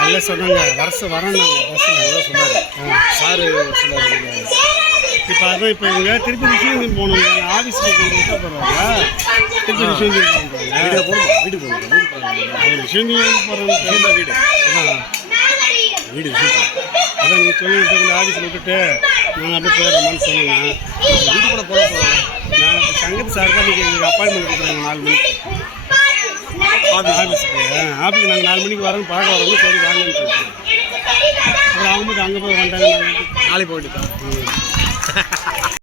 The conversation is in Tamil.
நல்ல சொன்னாங்க வருஷம் வரேன்னாங்க பஸ்ஸில் சொன்னார் சாரு சொன்னார். இப்போ அதான் இப்போ இங்கே திருப்பி விஷயம் போகணும் ஆஃபீஸுக்கு கொண்டு விட்டா பரவாயில்ல. திருப்பி விஷயம் வீட்டுக்கு போகணும் வீட்டுக்கு போகணும் விஷயம் போகிறோம் வீடு வீடு விஷயம் அதான் நீங்கள் சொல்லிட்டு கொஞ்சம் ஆஃபீஸில் விட்டுட்டு நான் அப்படியே போயிடுறேன்னு சொல்லுங்க. வீட்டு கூட போக போகிறேன் நான் இப்போ சங்கத்து சார் தான் நீங்கள் எங்களுக்கு அப்பாயின்மெண்ட் கொடுக்குறாங்க 4 மணிக்கு ஆஃபீஸுக்கு நாங்கள் 4 மணிக்கு வரோன்னு பார்க்க வரோன்னு சரி வாங்கன்னு சொல்லிட்டு அப்புறம் அவங்க அங்கே போய் வந்துட்டாங்க நாளைக்கு போயிட்டு தான்